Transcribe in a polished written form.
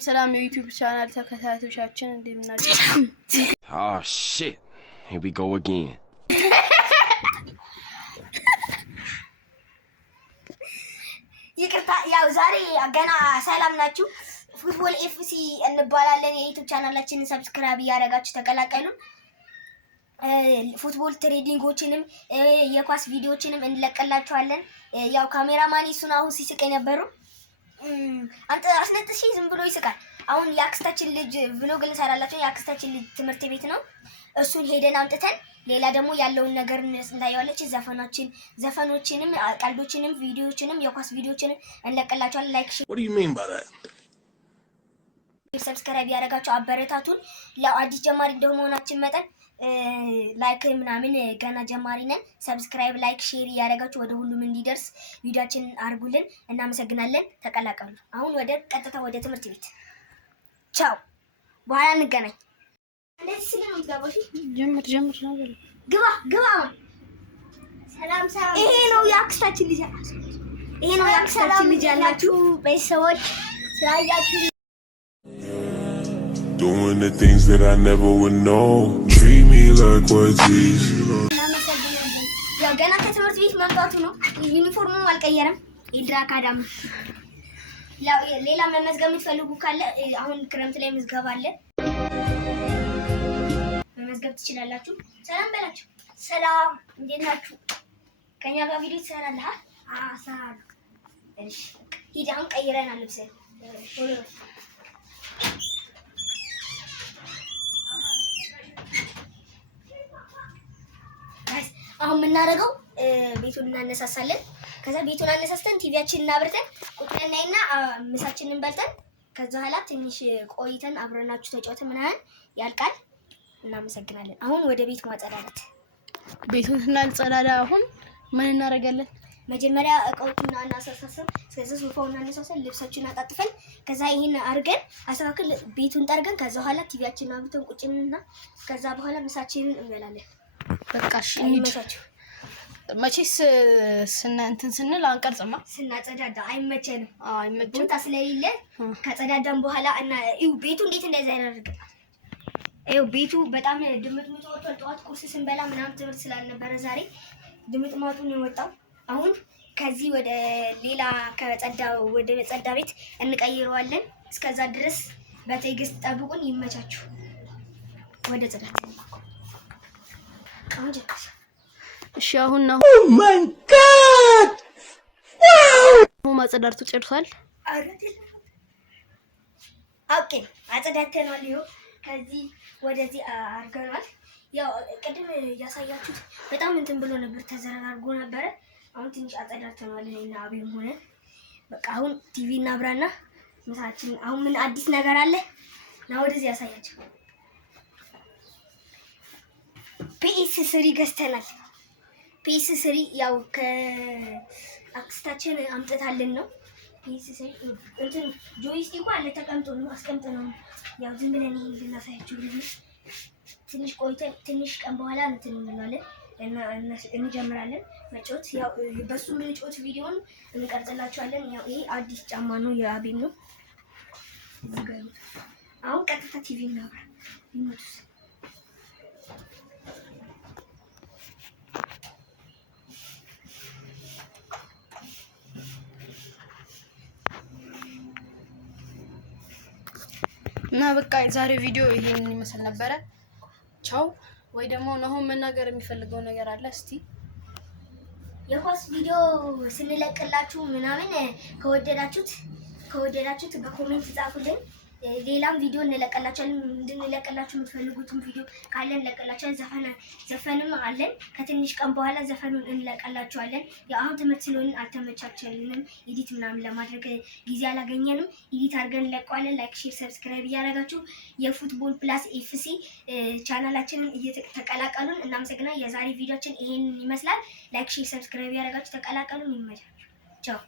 ሰላም የዩቲዩብ ቻናል ተከታታዮቻችን እንደምናችሁ። Oh shit. Here we go again. ይቅርታ ያው ዛሬ ገና ሰላም ናችሁ። ፉትቦል ኤፍሲ እንባላለን። የዩቲዩብ ቻናላችንን ሰብስክራይብ ያደረጋችሁ ተቀላቀሉ። ፉትቦል ትሬዲንጎችንም የኳስ ቪዲዮዎችንም እንለቀላችኋለን። ያው ካሜራማን እሱን አሁን ሲስቀኝ ነበሩ። አንተ አስነጥሽ ዝም ብሎ ይስቃል። አሁን የአክስታችን ልጅ ቭሎግ ልሰራላችሁ። የአክስታችን ልጅ ትምህርት ቤት ነው። እሱን ሄደን አምጥተን ሌላ ደግሞ ያለውን ነገር እንታያለች። ዘፈኖችንም ቀልዶችንም ቪዲዮዎችንም የኳስ ቪዲዮዎችንም እንለቀላችኋለን። ላይክ What do you mean by that? ሰብስክራይብ ያደረጋችሁ አበረታቱን። ያው አዲስ ጀማሪ እንደመሆናችን መጠን ላይክ ምናምን ገና ጀማሪ ነን። ሰብስክራይብ ላይክ ሼር ያደረጋችሁ ወደ ሁሉም እንዲደርስ ቪዲዮአችንን አርጉልን። እናመሰግናለን። ተቀላቀሉ። አሁን ወደ ቀጥታ ወደ ትምህርት ቤት ቻው። በኋላ እንገናኝ። እንደዚህ ስለምን ምትጋባሽ? ጀምር ነው በል። ግባ። ሰላም። ይሄ ነው የአክስታችን ልጅ ያላችሁ ቤተሰቦች ስላያችሁ doing the things that I never would know. Treat me like what's easy. ያው ገና ከትምህርት ቤት መምጣቱ ነው። ዩኒፎርሙም አልቀየረም። ኢድራ አካዳሚ ያው ሌላ መመዝገብ የምትፈልጉ ካለ አሁን ክረምት ላይ ምዝገባ አለ። መመዝገብ ትችላላችሁ። ሰላም በላችሁ። ሰላም፣ እንዴት ናችሁ? ከኛ ጋር ቪዲዮ ትሰራለህ? እሰራለሁ። እሺ ሂድ። አሁን ቀይረናል ልብስህን። አሁን የምናደርገው ቤቱን እናነሳሳለን። ከዛ ቤቱን አነሳስተን ቲቪያችንን እናብርተን ቁጭ ብለንና ምሳችንን በልተን ከዛ በኋላ ትንሽ ቆይተን አብረናችሁ ተጫውተን ምናምን ያልቃል። እናመሰግናለን። አሁን ወደ ቤት ማጸዳዳት። ቤቱን እናጸዳዳ። አሁን ምን እናደርጋለን? መጀመሪያ እቃዎቹን እናነሳሳለን። ከዛ ሶፋውን እናነሳሳለን፣ ልብሳችንን አጣጥፈን ከዛ ይሄን አድርገን አስተካክል ቤቱን ጠርገን ከዛ በኋላ ቲቪያችንን አብርተን ቁጭ እንልና ከዛ በኋላ ምሳችንን እንበላለን። በቃሽ እንመቻችሁ። መቼስ እንትን ስንል አንቀርጽማ። ስናጸዳዳ አይመቸንም። አይመቸንም ቦታ ስለሌለ ከጸዳዳን በኋላ እና ቤቱ እንዴት እንደዛ ያደርጋል። ቤቱ በጣም ድምጥምጡ ወጥቷል። ጠዋት ቁርስ ስንበላ ምናምን ትምህርት ስላልነበረ ዛሬ ድምጥማጡ ነው የወጣው። አሁን ከዚህ ወደ ሌላ ወደ ጸዳ ቤት እንቀይረዋለን። እስከዛ ድረስ በትዕግስት ጠብቁን። ይመቻችሁ። ወደ ጽዳት እሺ። አሁን ነው ኦ ማይ ጋድ ዋው! ማጸዳርቱ ጨርሷል። ኦኬ አጸዳተናል። ይኸው ከዚህ ወደዚህ አርገናል። ያው ቅድም ያሳያችሁት በጣም እንትን ብሎ ነበር፣ ተዘረጋግጎ ነበረ። አሁን ትንሽ አጸዳተናል እና አቤም ሆነ በቃ አሁን ቲቪ እናብራና ምሳችን። አሁን ምን አዲስ ነገር አለ? ና ወደዚህ ያሳያችሁ። PS3 ገዝተናል። PS3 ያው ከአክስታችን አምጥታልን ነው። PS3 እንትን ጆይስቲኩ አለ ተቀምጦ ነው አስቀምጠነው። ያው ዝም ብለን ልናሳያችሁ ልጅ ትንሽ ቆይተን ትንሽ ቀን በኋላ እንትን እንላለን እና እንጀምራለን መጫወት። ያው በሱ ምንጮት ቪዲዮን እንቀርጽላችኋለን። ያው ይሄ አዲስ ጫማ ነው የአቤም ነው። አሁን ቀጥታ ቲቪ እናብራ። ይመጡስ እና በቃ ዛሬ ቪዲዮ ይሄንን ይመስል ነበረ። ቻው። ወይ ደግሞ ነው መናገር የሚፈልገው ነገር አለ? እስቲ የኳስ ቪዲዮ ስንለቅላችሁ ምናምን ከወደዳችሁት በኮሜንት ጻፉልን። ሌላም ቪዲዮ እንለቅላችኋለን። እንድንለቅላችሁ የምትፈልጉትን ቪዲዮ ካለ እንለቅላችኋለን። ዘፈንም አለን። ከትንሽ ቀን በኋላ ዘፈኑን እንለቅላችኋለን። ያው አሁን ትምህርት ስለሆነ አልተመቻቸልንም ኤዲት ምናምን ለማድረግ ጊዜ አላገኘንም። ኤዲት አድርገን እንለቀዋለን። ላይክ፣ ሼር፣ ሰብስክራይብ እያደረጋችሁ የፉትቦል ፕላስ ኤፍሲ ቻናላችንን እየተቀላቀሉን እናመሰግናለን። የዛሬ ቪዲዮአችን ይሄንን ይመስላል። ላይክ፣ ሼር፣ ሰብስክራይብ እያደረጋችሁ ተቀላቀሉን። ይመቻችሁ። ቻው።